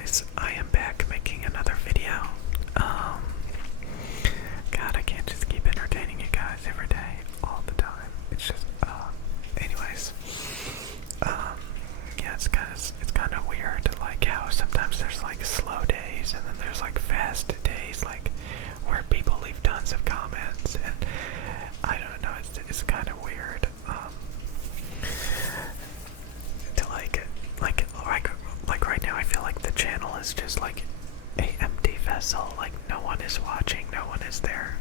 guys, I am back making another video. God, I can't just keep entertaining you guys every day, all the time. It's just, anyways, yeah, it's kind of weird, like how sometimes there's like slow days and then there's like fast days, like where people leave tons of comments, and I don't know, it's kind of weird, to like right now I feel like the channel is just like a empty vessel, like no one is watching, no one is there.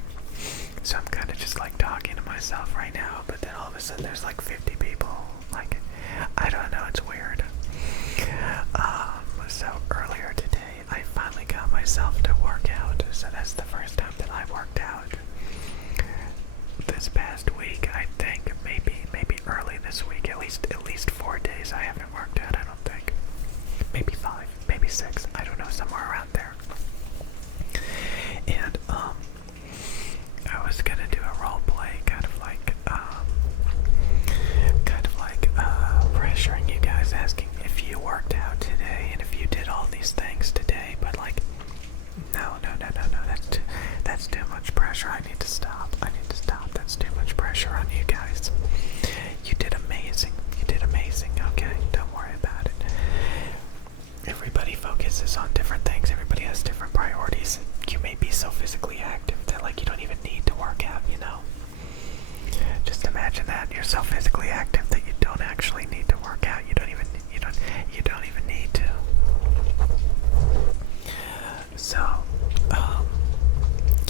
So I'm kind of just like talking to myself right now, but then all of a sudden there's like 50 people. Like, I don't know, it's weird. So earlier today I finally got myself to work out. So that's the first time that I worked out this past week. I think maybe early this week, at least 4 days I haven't worked out, I don't think. Maybe 5, maybe 6, I don't know, somewhere around there. And I was gonna do a role play, kind of like pressuring you guys, asking if you worked out today and if you did all these things today, but like, no, that's too much pressure. I need to stop. That's too much pressure on you guys. You did amazing. Okay, don't worry about it. Everybody focuses on different things. Everybody has different priorities. You may be so physically active that like you don't even need to work out, you know? Just imagine that you're so physically active that you don't actually need to work out. You don't even need to. So,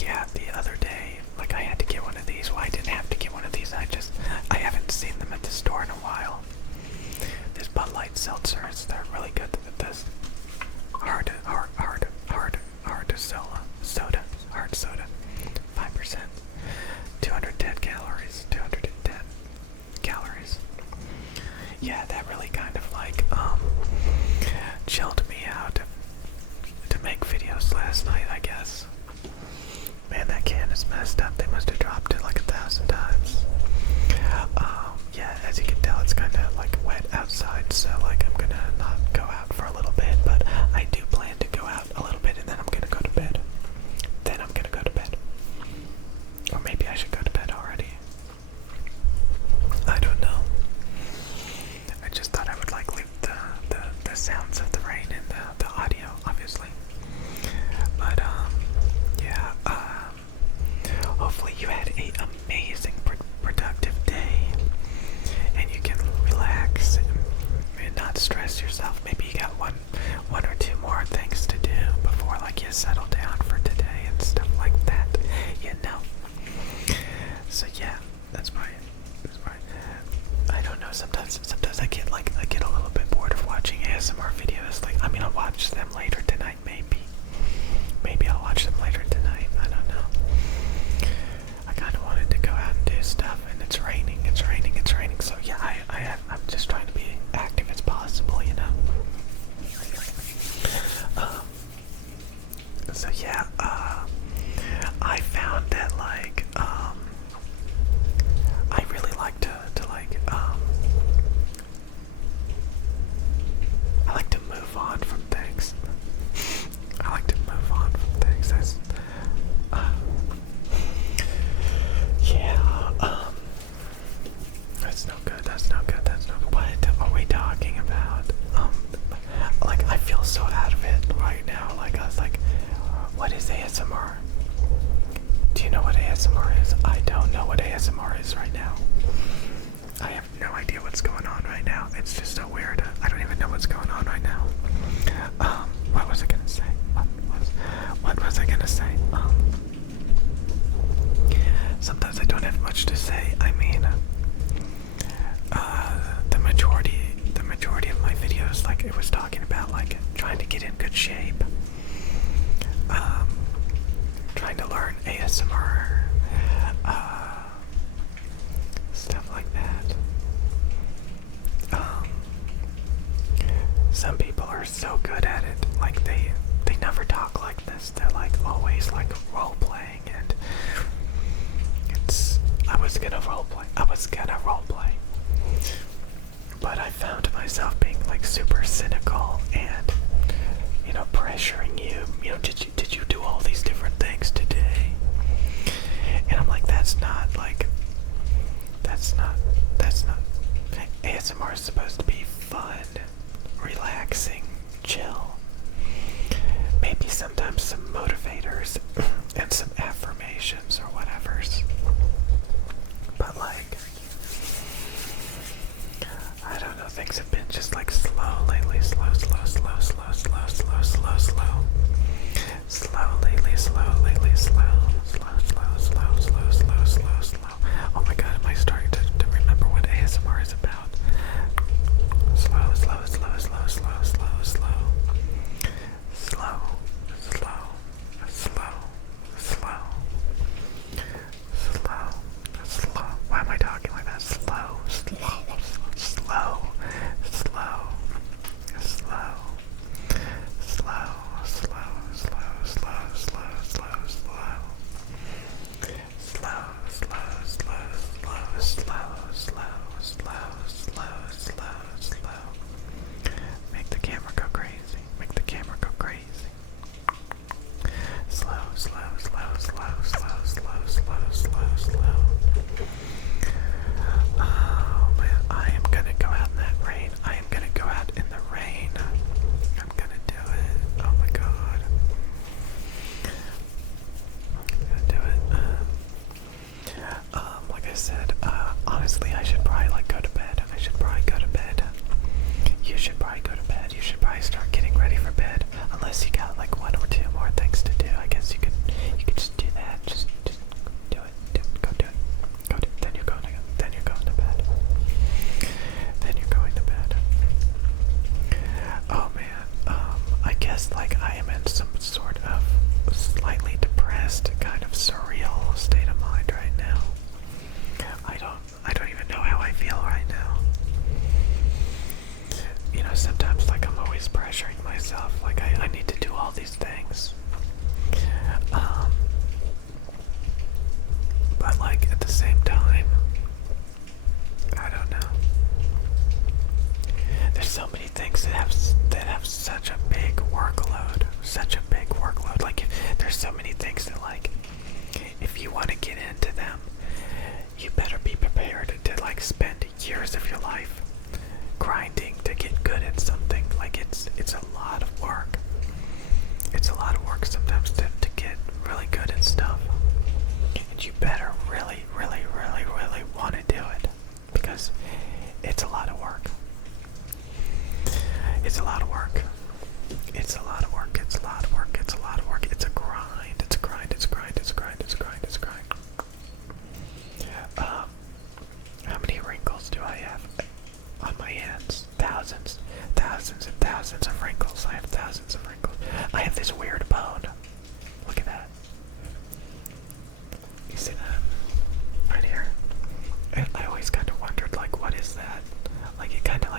yeah, the other day, like I had to get one of these. Well, I didn't have to get one of these. I haven't seen them at the store in a while. This Bud Light seltzers, they're really good. This hard soda, 5%, 210 calories. Yeah, that really kind of like chilled me out to make videos last night, I guess. Man, that can is messed up. They must have dropped it like 1,000 times. Yeah, as you can tell, it's kind of like wet outside, so like I'm gonna not go out for a little bit, but I do plan to go out a little bit and then I'm gonna go to bed. Or maybe I should go to bed already. I don't know. I just thought I would like leave the sounds of the rain in the audio, obviously. But yeah, hopefully you had a amazing productive day and you can relax and not stress yourself. Maybe you got one or two more things to do before like you settle down for today and stuff like that, you know. So yeah, that's right. I don't know, sometimes I get a little bit bored of watching ASMR videos. Like, I mean, I'll watch them later tonight, maybe I'll watch them later tonight, I don't know. I kind of wanted to go out and do stuff, and it's raining, so yeah, I'm just trying to be active as possible, you know. So yeah, I found that like, I really like to I like to move on from things. That's no good. What are we talking about? Like, I feel so out of it right now. Like, I was like, what is ASMR? Do you know what ASMR is? I don't know what ASMR is right now. I have no idea what's going on right now. It's just so weird. I don't even know what's going on right now. What was I gonna say? What was I gonna say? Sometimes I don't have much to say. I mean, the majority of my videos, like, it was talking about like trying to get in good shape, trying to learn ASMR, stuff like that. Some people are so good at it, like they never talk like this. They're like always like role playing, and I was gonna role play, but I found myself being like super cynical and, pressuring you, did you do all these different things today? And I'm like, that's not, ASMR is supposed to be fun, relaxing, chill. Maybe sometimes some motivators and some affirmations or whatever's. But I don't know, things have been just slow lately, slow. Slow lately, slow. Oh my god, am I starting to remember what ASMR is about? Slow. Why am I talking like that? Slow. Make the camera go crazy. Slow. Oh man, I am gonna go out in that rain. I'm gonna do it. Oh my god. I'm gonna do it. Like I said, honestly, I should probably go to bed. You should probably go to bed. You should probably start getting ready for bed. Unless you got one or two more things to do. I guess you could just do that. Just do it. Go do it. Then you're going to bed. Oh man. I guess I am in some sort of slightly depressed, kind of surreal state of mind right now. I don't even know how I feel right now. Sometimes I'm always pressuring myself, I need to do all these things. But at the same time, I don't know. There's so many things that have such a big workload. There's so many things that if you want to get into them, you better be prepared to spend years of your life grinding to get good at something. It's a lot of work. It's a lot of work sometimes to get really good at stuff. And you better really want to do it, because it's a lot of work. It's a grind. How many wrinkles do I have on my hands? Thousands and thousands of wrinkles. I have thousands of wrinkles. I have this weird bone. Look at that. You see that? Right here. And I always kind of wondered, what is that? It kind of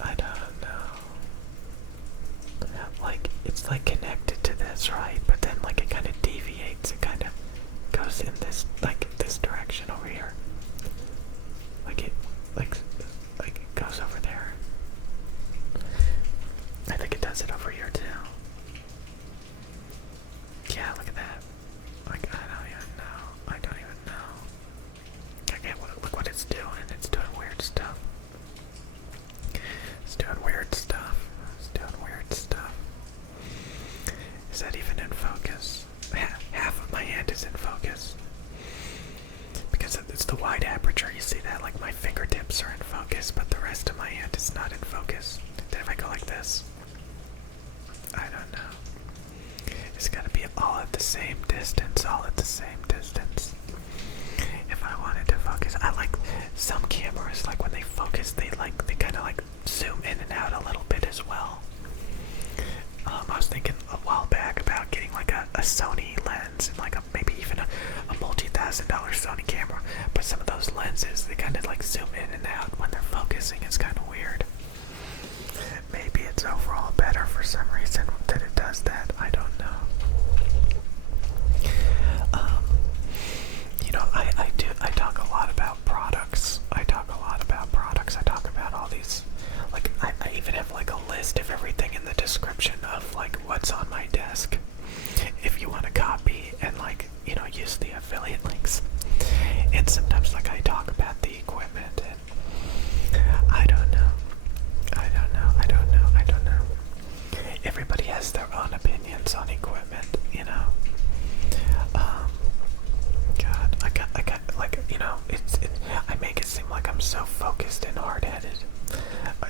I don't know. It's connected to this, right? But then it kind of deviates. It kind of goes in this, this direction over here. It goes over there. I think it does it over here too. Yeah, look at that. I don't even know. Okay, look what it's doing. It's doing weird stuff. Is that even in focus? Half of my hand is in focus. Because it's the wide aperture, you see that? My fingertips are in focus, but the rest of my hand is not in focus. Then if I go like this, I don't know. It's gotta be all at the same distance, If I wanted to focus, I like some cameras, when they focus, they kind of zoom in and out a little bit as well. I was thinking a while back about getting a Sony lens and maybe even a multi-$1,000 Sony camera, but some of those lenses, they kind of zoom in and out when they're focusing. It's kind of weird. Maybe it's overall better for some reason that it does that. I don't know. I talk a lot about products. I talk about all these, I even have a description of like what's on my desk if you want to copy and like, you know, use the affiliate links. And sometimes like I talk about the equipment and I don't know. Everybody has their own opinions on equipment, you know. God, I got like, you know, I make it seem like I'm so focused and hard-headed.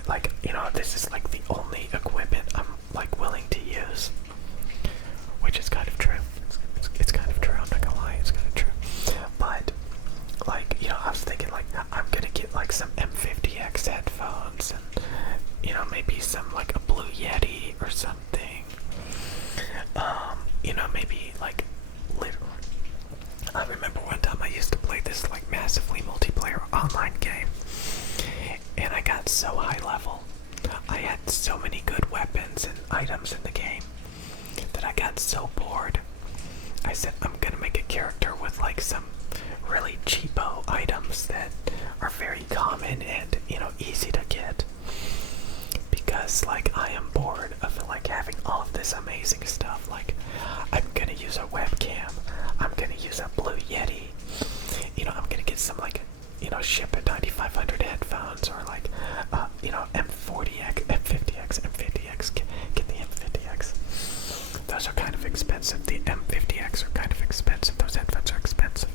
Like, you know, this is like the only equipment I'm like willing to use, which is kind of true. It's kind of true. I'm not gonna lie, it's kind of true. But like, you know, I was thinking like I'm gonna get like some M50X headphones and, you know, maybe some like a Blue Yeti or something. You know, maybe like I remember one time I used to play this like massively multiplayer online game, and I got so high level. I had so many good weapons and items in the game that I got so bored. I said I'm gonna make a character with like some really cheapo items that are very common and, you know, easy to get. Because like I am bored of like having all of this amazing stuff. Like I'm gonna use a webcam, I'm gonna use a Blue Yeti, you know, I'm gonna get some like, you know, ship a 9500 headphones or like, you know, M40X, M50X, get the M50X. Those are kind of expensive. The M50X are kind of expensive. Those headphones are expensive.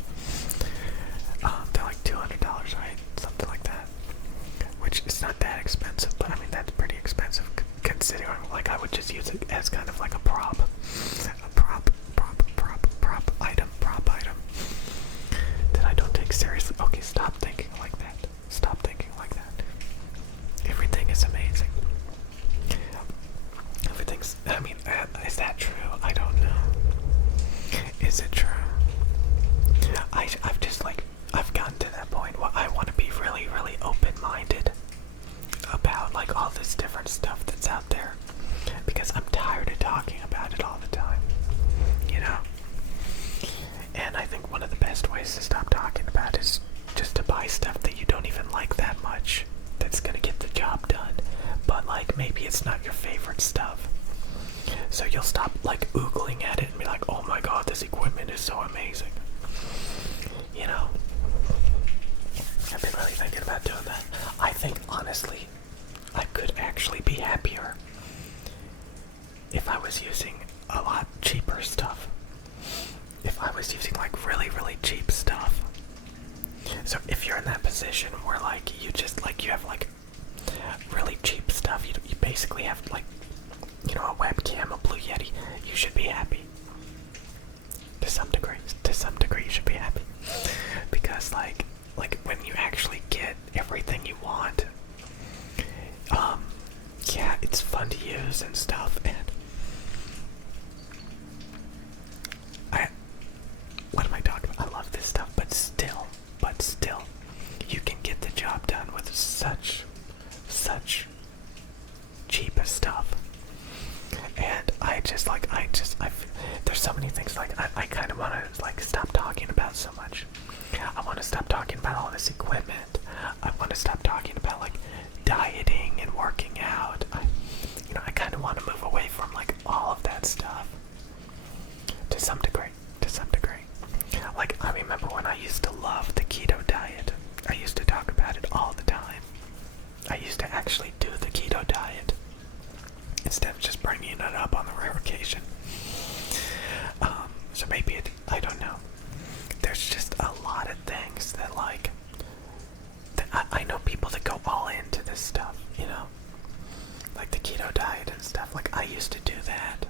They're like $200, right? Something like that. Which is not that expensive, but I mean that's pretty expensive considering like I would just use it as kind of like a prop item that I don't take seriously. Okay, stop thinking like that. Stop thinking like that. Everything is amazing. Everything's. I mean, is that true? I don't know. Is it true? I've just like I've gotten to that point where I want to be really, really open-minded about like all this different stuff that's out there, because I'm tired of talking about it all the time, you know. And I think one of the best ways to stop talking about it is just to buy stuff that you don't even like that much, that's gonna get the job done, but like maybe it's not your favorite stuff. So you'll stop like oogling at it and be like, oh my god, this equipment is so amazing. You know, I've been really thinking about doing that. I think honestly, I could actually be happier if I was using a lot cheaper stuff. If I was using like really, really cheap stuff. So if you're in that position where like you just like you have like really cheap stuff, you basically have like, you know, a webcam, a Blue Yeti, you should be happy. To some degree you should be happy. Because like when you actually get everything you want, yeah, it's fun to use and stuff, and what am I talking about? I love this stuff, but still, you can get the job done with such cheap stuff. And there's so many things like I kind of want to like stop talking about so much. I want to stop talking about all this equipment. I want to stop talking about like dieting and working out. I kind of want to move away from like all of that stuff to some degree. Like I remember when I used to love the keto diet. I used to talk about it all the time. I used to actually do the keto diet instead of just bringing it up on the rare occasion. So maybe I don't know. There's just a lot of things that like, I know people that go all into this stuff, you know, like the keto diet and stuff. Like I used to do that.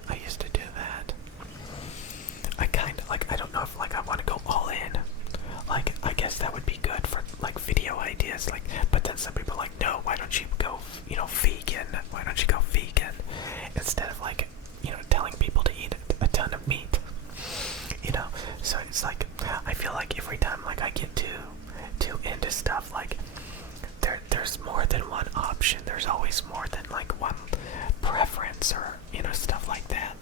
I kind of like, I don't know if like I want to go all in. Like I guess that would be good for like video ideas. Like, but then some people are like, no, why don't you go, you know, vegan? Why don't you go vegan instead of like, you know, telling people to eat a ton of meat? You know, so it's like I feel like every time like I get too into stuff, like there's more than one option. There's always more than like one preference or, you know, stuff like that.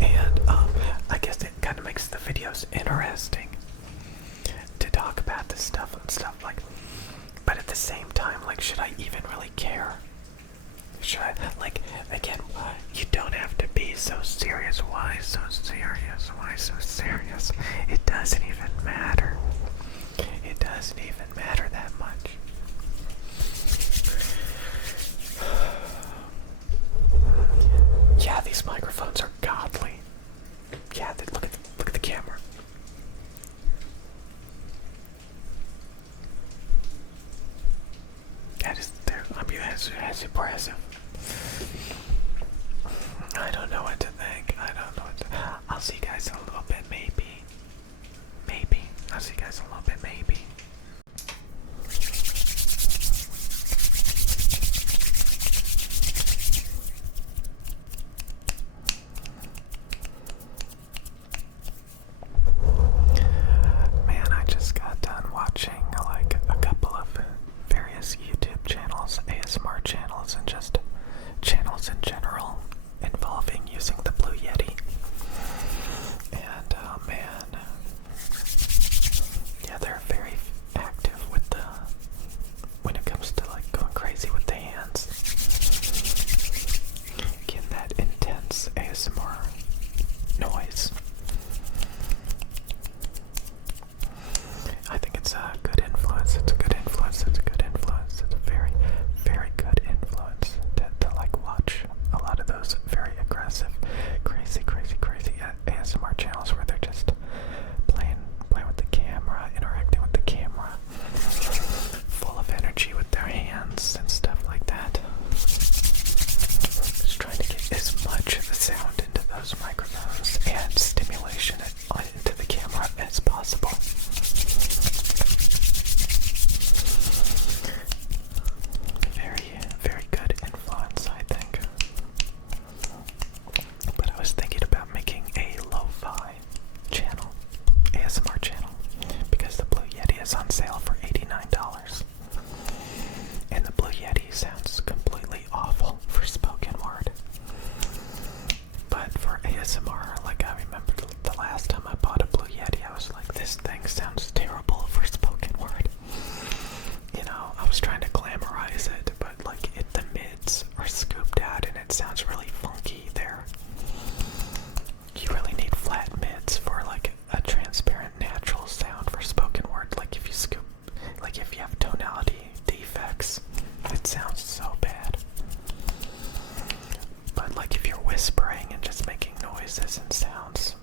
And I guess it kind of makes the videos interesting to talk about this stuff and stuff like. But at the same time, like, should I even really care? Should I, like, again, you don't have to be so serious. Why so serious? Why so serious? It doesn't even matter. It doesn't even matter that much. Yeah, these microphones are godly. Yeah, look at the camera. That is, I mean, that's impressive. I don't know what to think. I don't know what to, I'll see you guys in a little bit, maybe. Maybe. I'll see you guys in a little bit, maybe. Man, I just got done watching like a couple of various YouTube channels, ASMR channels, and just channels in general involving using the Blue Yeti. And man, yeah, they're very active with when it comes to like going crazy with the hands. Getting that intense ASMR noise. I think it's a good influence. It's a good influence. It's a good influence. It's a very, very good influence to like watch a lot of those very aggressive, crazy ASMR channels where they're just playing with the camera, interacting with the camera, full of energy with their hands and stuff like that. Just trying to get as much sound into those microphones and stimulation into the camera as possible. Very good influence, I think. But I was thinking about making a lo-fi channel, ASMR channel, because the Blue Yeti is on sale for $89. And the Blue Yeti sounds completely awful for spoken word. But for ASMR, like I remember the last time I bought a Blue Yeti, I was like, this thing sounds terrible for spoken word. You know, I was trying to glamorize it, but like the mids are scooped out and it sounds really funky there. You really need flat mids for like a transparent, natural sound for spoken word. Like if you scoop, like if you have tonality defects, it sounds so bad. But like if you're whispering and just making noises and sounds,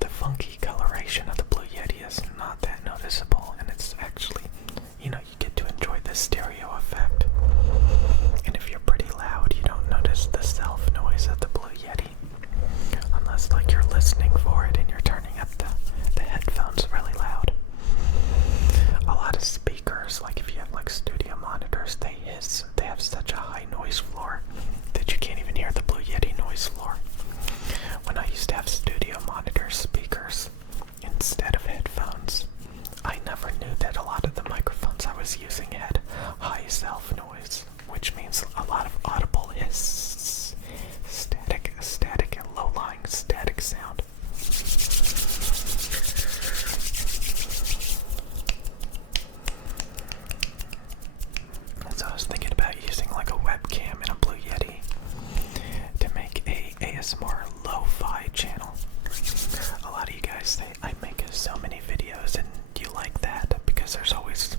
the funky coloration of the Blue Yeti is not that noticeable, and it's actually, you know, you get to enjoy the stereo effect. And if you're pretty loud, you don't notice the self noise of the Blue Yeti, unless like you're listening for it and you're turning up the headphones really loud. A lot of speakers, like if you have like studio monitors, they hiss. They have such a high noise floor that you can't even hear the Blue Yeti noise floor. When I used to have studio monitor speakers instead of headphones, I never knew that a lot of the microphones I was using had high self noise, which means a lot of audible hiss, static and low-lying static sound. So I was thinking about using like a webcam and a Blue Yeti to make a ASMR lo-fi channel. A lot of you guys say I make so many videos and you like that because there's always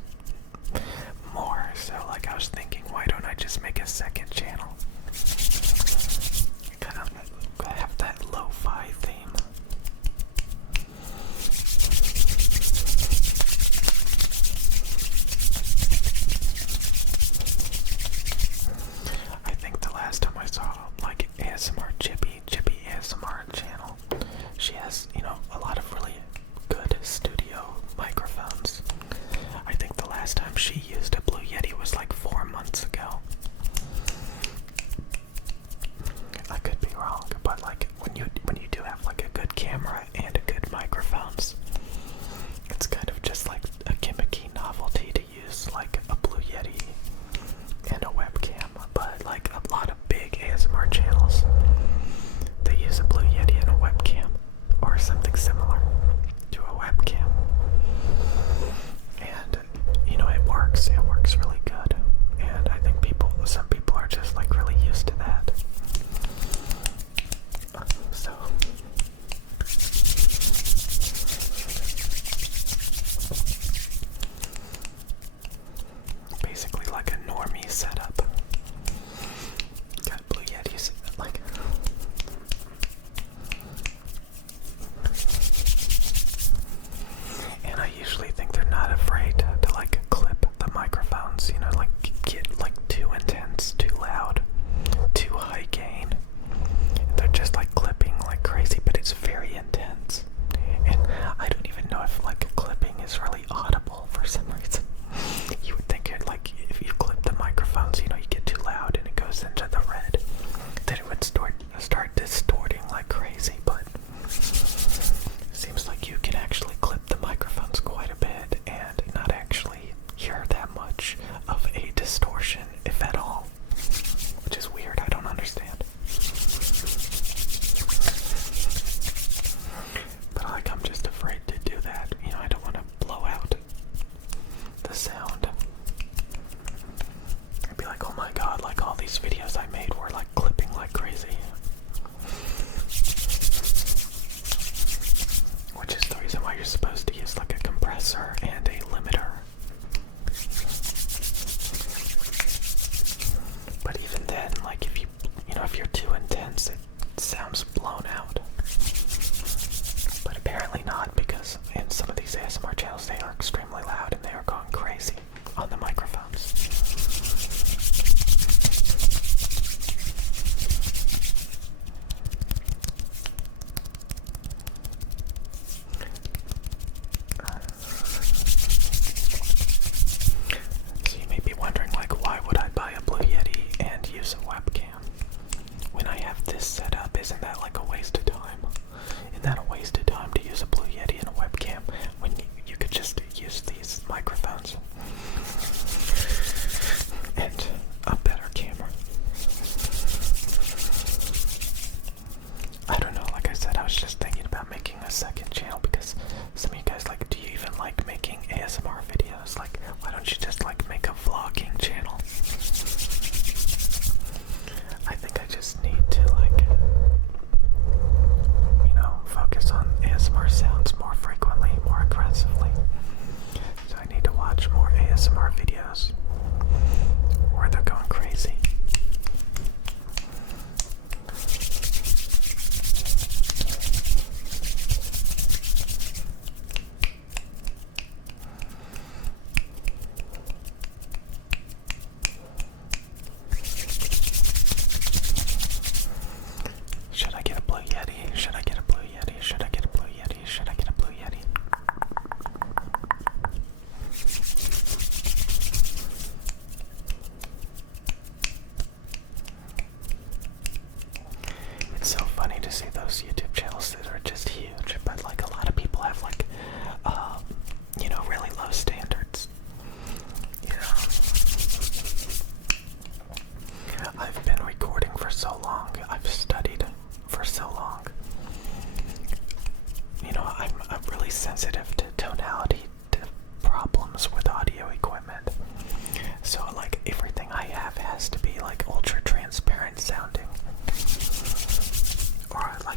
more. So like I was thinking, why don't I just make a second channel? Kind of have that lo-fi theme. I think the last time I saw like ASMR Chippy ASMR channel, she has, you know, a lot of really good studio microphones. I think the last time she used a Blue Yeti was like 4 months ago. I could be wrong, but like when you do have like a good camera and a good microphones, it's kind of just like a gimmicky novelty to use like a Blue Yeti and a webcam. But like a lot of big ASMR channels, they use a Blue Yeti and a webcam or something similar to a webcam. And you know, it works.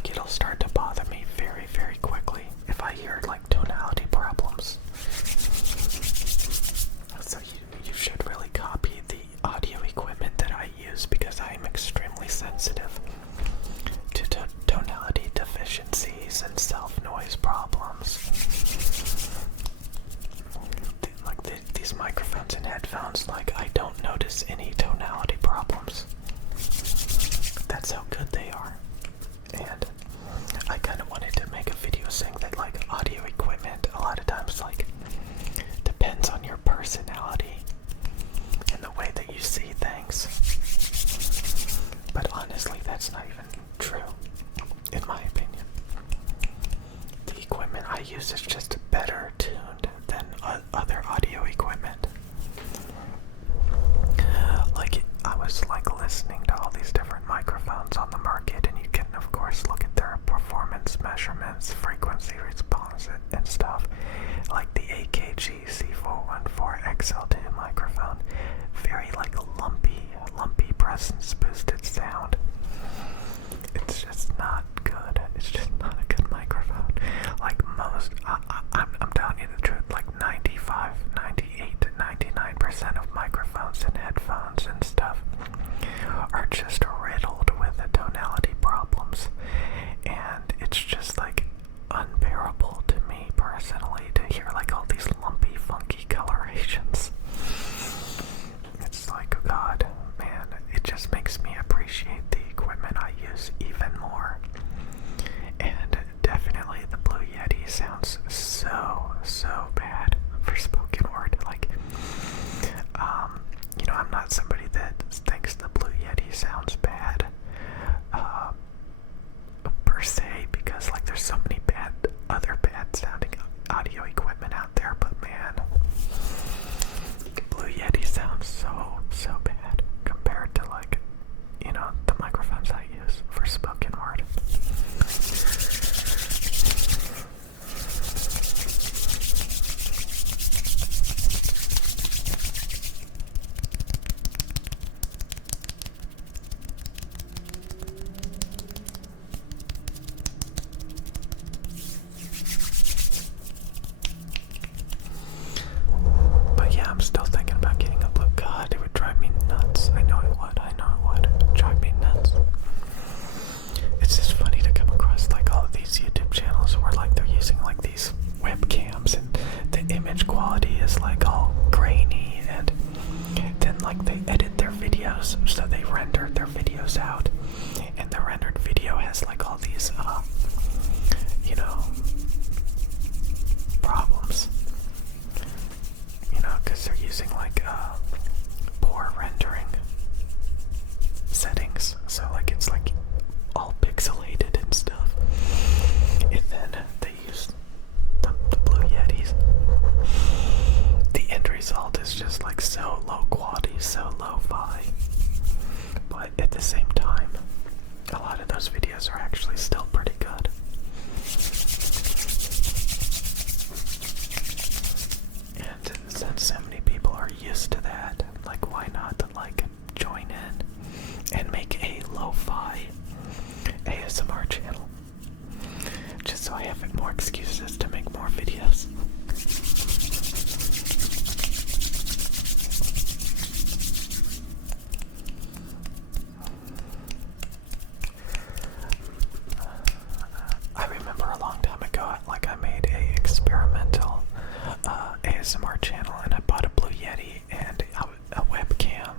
like it'll start to bother me very, very quickly if I hear like tonality problems. So you should really copy the audio equipment that I use because I am extremely sensitive to tonality deficiencies and self-noise problems. These microphones and headphones, like, I don't notice any tonality problems. That's how good they are. And I kind of wanted to make a video saying that, like, audio equipment a lot of times, like, depends on your personality and the way that you see things. But honestly, that's not even true, in my opinion. The equipment I use is just better tuned than other audio equipment. Like, I was like listening to all these different microphones on the market, and you can of course look at their performance measurements, frequency response, and stuff. Like the AKG C414 XL2 microphone, very like lumpy presence boosted sound. It's just not good. It's just not a good microphone. Like most, I'm telling you the truth, like 95, 98 to 99% of microphones and headphones and stuff are just riddled with the tonality problems. And it's just like unbearable to me personally to hear like all these lumpy, funky colorations. It's like, oh God, man, it just makes me appreciate the equipment I use even more. And definitely the Blue Yeti sounds so bad for spoken word. Like, you know, I'm not somebody that thinks the Blue Yeti sounds bad, per se, because like there's so many other bad sounding audio equipment out there, but man, Blue Yeti sounds so bad compared to, like, you know, the microphones I use for spoken word. But yeah, I'm still thinking about getting a Blue. God, it would drive me nuts. I know it would drive me nuts. It's just funny to come across like all of these YouTube channels where like they're using like these webcams and the image quality is like all grainy, and then like they edit their videos, so they render their videos out, and the rendered video has like all these you know, problems, you know, because they're using like poor rendering settings, so like it's like all pixelated and stuff. And then they use the Blue Yetis. The end result is just like so low quality, so lo-fi, but at the same time, a lot of those videos are actually still pretty good. And since so many people are used to that, like, why not like join in and make a lo-fi ASMR channel, just so I have more excuses to make more videos. I remember a long time ago, like, I made a experimental ASMR channel, and I bought a Blue Yeti and a webcam,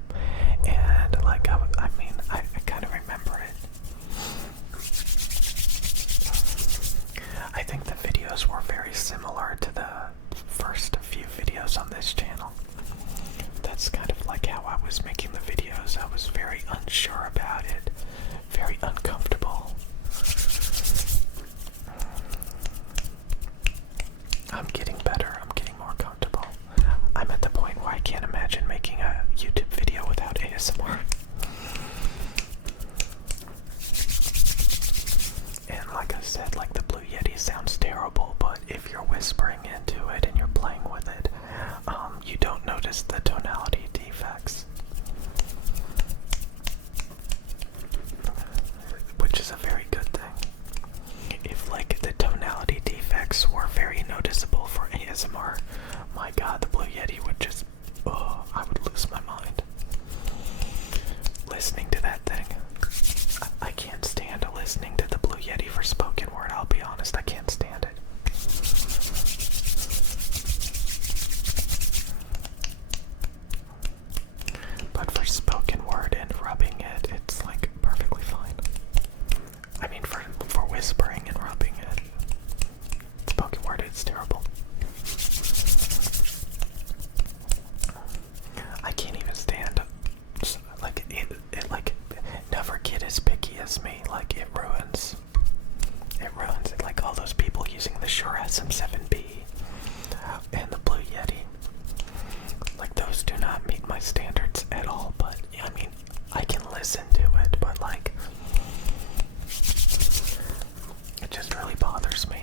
and like I kind of remember it. I think the videos were very similar to the first few videos on this channel. That's kind of like how I was making the videos. I was very unsure about it, very uncomfortable. I'm getting better. I'm getting more comfortable. I'm at the point where I can't imagine making a YouTube video without ASMR. And like I said, like, the Blue Yeti sounds terrible, but if you're whispering into it and you're playing with it, you don't notice the tonality defects. But for spoken word and rubbing it, it's like perfectly fine. I mean, for whispering and rubbing it, spoken word, it's terrible. I can't even stand, like, it like, never get as picky as me. Like, it ruins it. Like, all those people using the Shure SM7B and the Blue Yeti, like, those do not meet my standards at all. But I mean, I can listen to it, but like, it just really bothers me.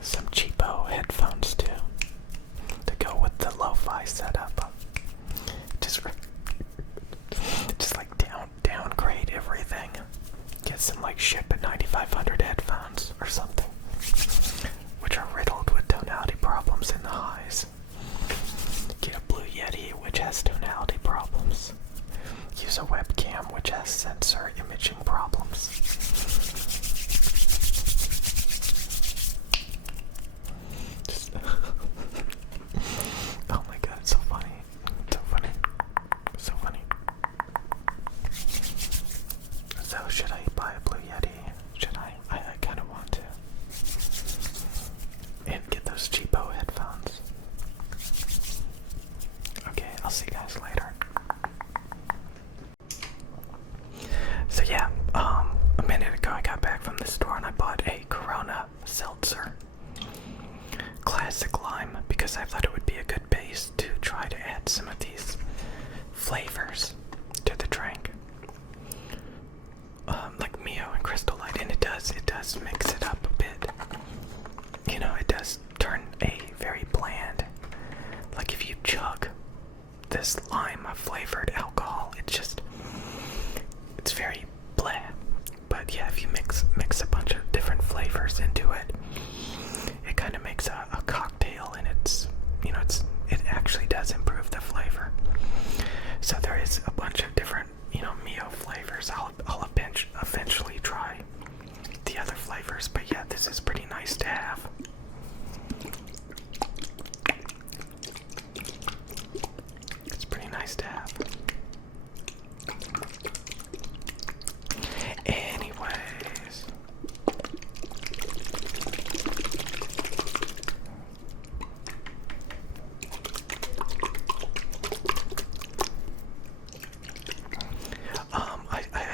Some cheapo headphones too, to go with the lo-fi setup. Just like downgrade everything. Get some like Ship 9500 headphones or something, which are riddled with tonality problems in the highs. Get a Blue Yeti, which has tonality problems. Use a webcam, which has sensor imaging problems. Oh my god, it's so funny. So funny. So funny. So should I buy a Blue Yeti? Should I? I kinda want to. And get those cheapo headphones. Okay, I'll see you guys later. So yeah, a minute ago I got back from the store and I bought a Corona seltzer. Classic lime, because I thought it would be a good base to try to add some of these flavors to the drink. Like Mio and Crystal Light, and it does mix it up a bit. You know, it does turn a very bland, like if you chug this lime flavored alcohol, it's very bland. But yeah, if you mix a bunch of different flavors into it, it kind of makes a cocktail, and it actually does improve the flavor. So there is a bunch of different, Mio flavors. I'll eventually try the other flavors, but yeah, this is pretty nice to have. It's pretty nice to have. Anyways,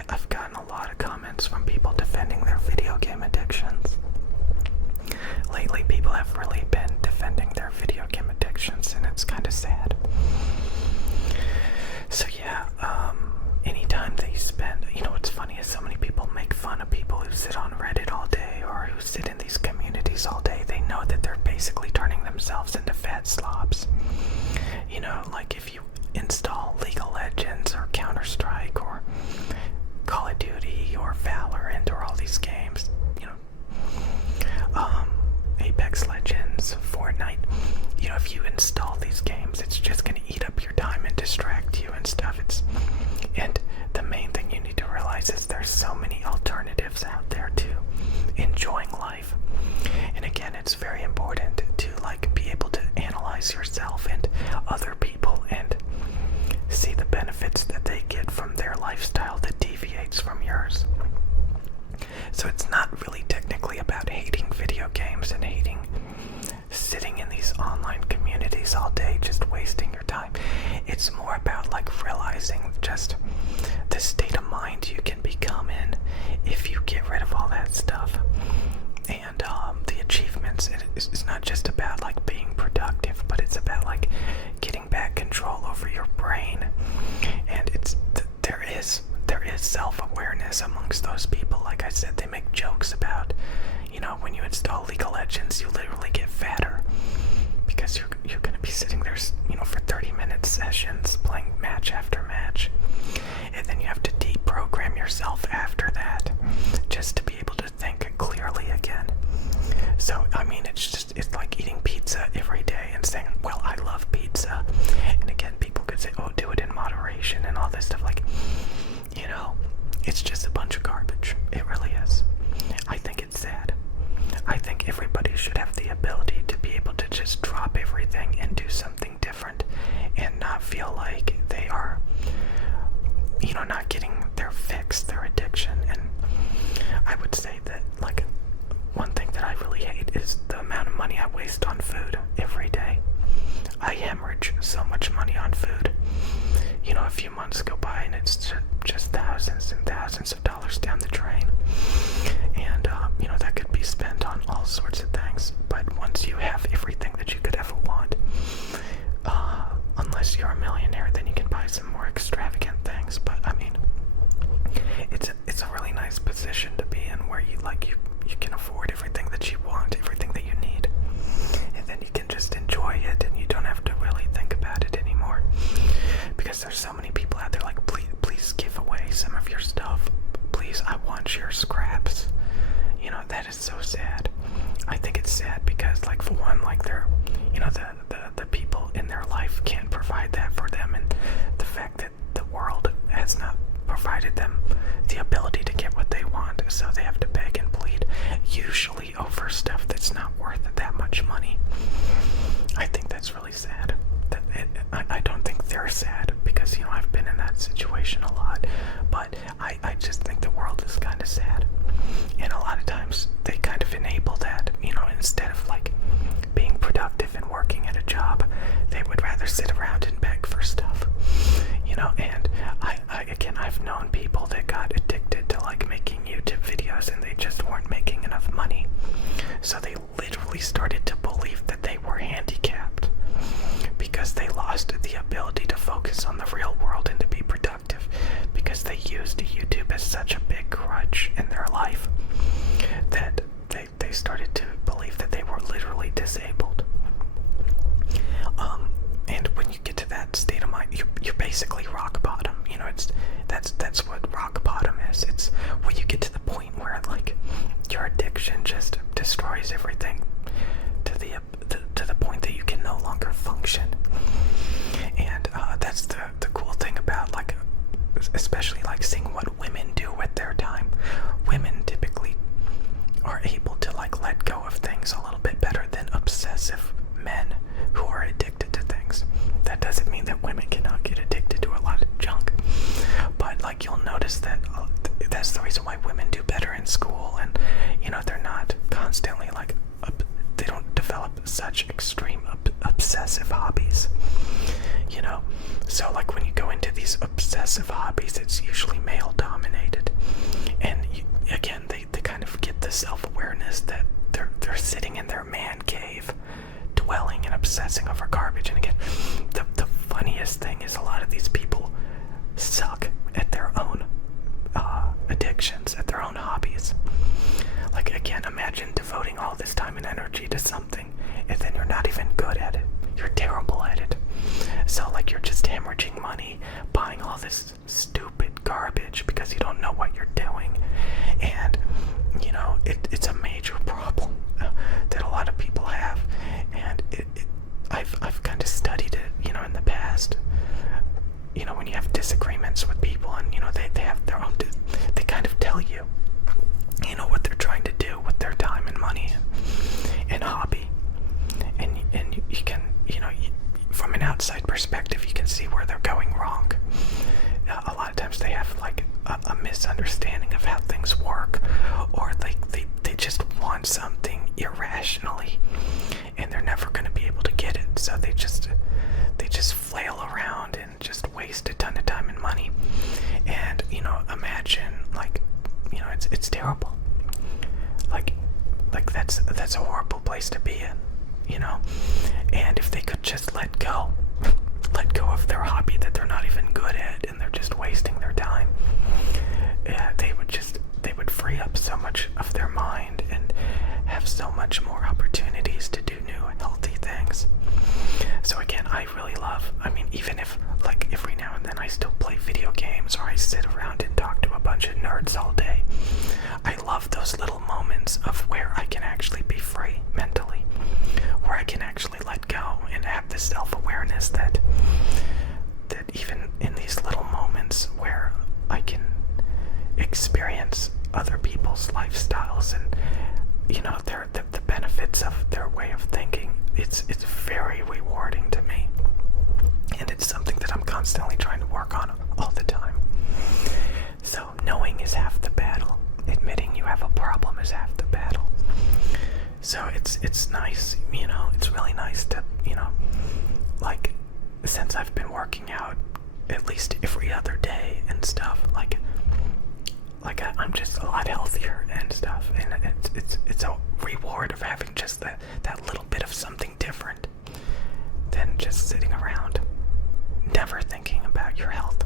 I've gotten a lot of comments from people defending their video game addictions. Lately, people have really been defending their video game addictions, and it's kind of sad. So yeah, anytime that you spend, what's funny is so many people make fun of people who sit on Reddit all day or who sit in these communities all day. They know that they're basically turning themselves into fat slobs. Like if you install League of Legends or Counter-Strike or Call of Duty or Valorant or all these games, Apex Legends, Fortnite, if you install these games, it's just going to eat up your time and distract you and stuff. And the main thing you need to realize is there's so many alternatives out there to enjoying life. And again, it's very important to be able to analyze yourself and other people and see the benefits that they get from their lifestyle that deviates from yours. So it's not really technically about hating video games and hating sitting in these online communities all day just wasting your time. It's more about realizing just the state of mind you can become in if you get rid of all that stuff. And the achievements, it's not just about being productive, but it's about getting back control over your brain. And there is self-awareness amongst those people. Like I said, they make jokes about, when you install League of Legends, you literally get fatter because you're going to be sitting there, for 30-minute sessions playing inflation and all this stuff, like, you know, it's just a bunch of garbage. It really is. I think it's sad. I think everybody should have the ability to be able to just drop everything and do something different and not feel like they are, you know, not getting their fix, their addiction. And I would say that, like, one thing that I really hate is the amount of money I waste on food every day. I hemorrhage so much money on food. You know, a few months go by and it's just thousands and thousands of dollars down the drain. And, you know, that could be spent on all sorts of things. But once you have everything that you could ever want, unless you're a millionaire, then you can buy some more extravagant things. But, I mean, it's a really nice position to be in where you can afford everything that you want, everything that you need. And then you can just enjoy it and you don't have to really think about it anymore. Because there's so many people out there like, please give away some of your stuff. Please, I want your scraps. You know, that is so sad. I think it's sad because, like, for one, like, they're, you know, the people in their life can't provide that for them, and the fact that the world has not provided them the ability to get what they want, so they have to beg and plead, usually over stuff that's not worth that much money. I think that's really sad. I don't think they're sad because, you know, I've been in that situation a lot, but I just think the world is kind of sad. And a lot of times they kind of enable that, you know, instead of like being productive and working at a job, they would rather sit around and beg for stuff, you know. And I've known people that got addicted to like making YouTube videos and they just weren't making enough money, so they literally started to believe that they were handicapped because they lost the ability to focus on the real world and to be productive because they used YouTube as such a big crutch in their life that they started to believe that they were literally disabled. And when you get to that state of mind, you're basically rock bottom. You know, that's what rock bottom is. It's when you get to the point where like your addiction just destroys everything to the point that you can no longer function. And that's the cool thing about, like, especially like seeing what women do with their time. Women typically are able to like let go of things a little bit better than obsessive men who are addicted to things. That doesn't mean that women cannot get addicted to a lot of junk, but like you'll notice that that's the reason why women do better in school, and you know, they're not constantly like they don't develop such extreme obsessive hobbies, you know. So like when you go into these obsessive hobbies, it's usually male dominated, and again they kind of get the self-awareness that they're sitting in their man cave dwelling and obsessing over garbage. And again, the funniest thing is a lot of these people suck at their own addictions, at their own hobbies. Like, again, imagine devoting all this time and energy to something and then you're not even good at it. You're terrible at it. So like you're just hemorrhaging money buying all this stupid garbage because you don't know what you're doing. And you know, it's a major problem that a lot of people have, and I've kind of studied it, you know, in the past. You know, when you have disagreements with people and, you know, they have their own, they kind of tell you, you know, what they're trying to do with their time and money and hobby. And you can, you know, from an outside perspective, you can see where they're going wrong. A lot of times they have like a misunderstanding of how things work, or they just want something irrationally and they're never going to be able to get it, so they just flail around and just waste a ton of time and money. And you know, imagine, like, you know, it's terrible. Like that's a horrible place to be in, you know. And if they could just let go of their hobby that they're not even good at and they're just wasting their time, they would free up so much of their mind and have so much more opportunities to do new and healthy things. So again, I really love, I mean, even if like every now and then I still play video games or I sit around and talk to a bunch of nerds all day, I love those little moments of where I can actually be free mentally, where I can actually let go and have this self-awareness that even in these little at least every other day and stuff. I'm just a lot healthier and stuff, and it's a reward of having just that little bit of something different than just sitting around never thinking about your health.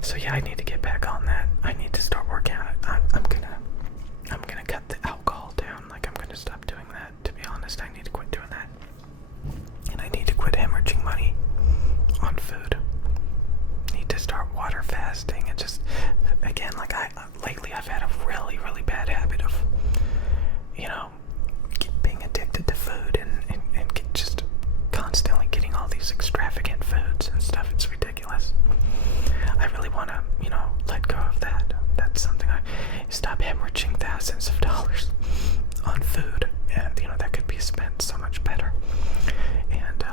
So yeah, I need to get back on that. I need to start working out. I'm gonna cut the alcohol down. Like, I'm gonna stop doing that. To be honest, I need to quit doing that, and I need to quit hemorrhaging money on food. Need to start water fasting, and just, again, like, lately I've had a really, really bad habit of, being addicted to food and just constantly getting all these extravagant foods and stuff. It's ridiculous. I really want to, let go of that. That's something stop hemorrhaging thousands of dollars on food. That could be spent so much better. And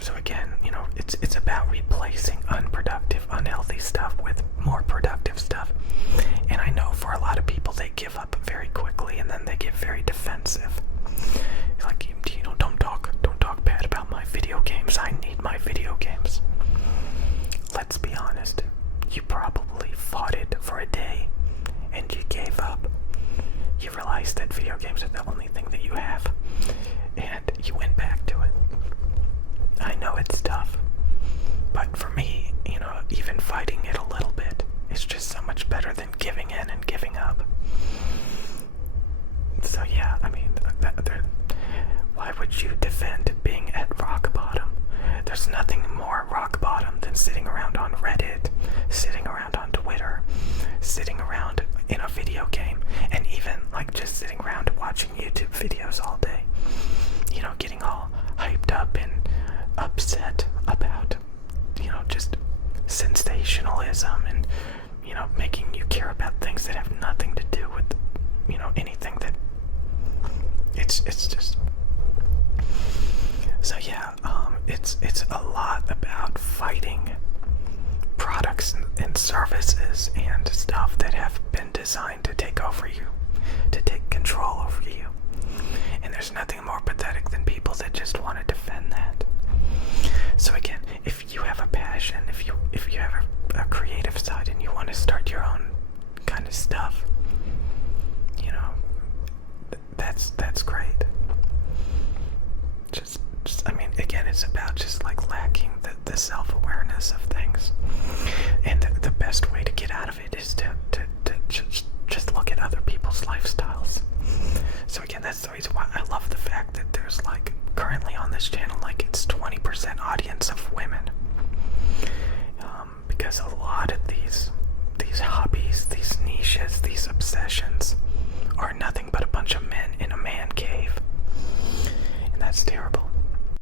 so again, it's about replacing unproductive, unhealthy stuff with more productive stuff. And I know for a lot of people, they give up very quickly, and then they get very defensive. Like, don't talk bad about my video games. I need my video games. Let's be honest. You probably fought it for a day, and you gave up. You realized that video games are the only thing that you have, and you went back to it. I know it's tough, but for me, even fighting it a little bit is just so much better than giving in and giving up. So yeah, I mean, why would you defend being at rock bottom? There's nothing more rock bottom than sitting around on Reddit, sitting around on Twitter, sitting around in a video game, and even like just sitting around watching YouTube videos all day. Getting all hyped up and upset about, just sensationalism and, making you care about things that have nothing to do with, anything that it's just. So yeah, it's a lot about fighting products and services and stuff that have been designed to take over you, to take control over you. And there's nothing more pathetic than people that just want to defend that. So again, if you have a passion, if you have a creative side and you want to start your own kind of stuff, that's great. Just I mean, again, it's about just like lacking the self-awareness of things. And the best way to get out of it is to just look at other people's lifestyles. So again, that's the reason why I love the fact that there's like currently on this channel, like it's 20% audience of women. Because a lot of these hobbies, these niches, these obsessions,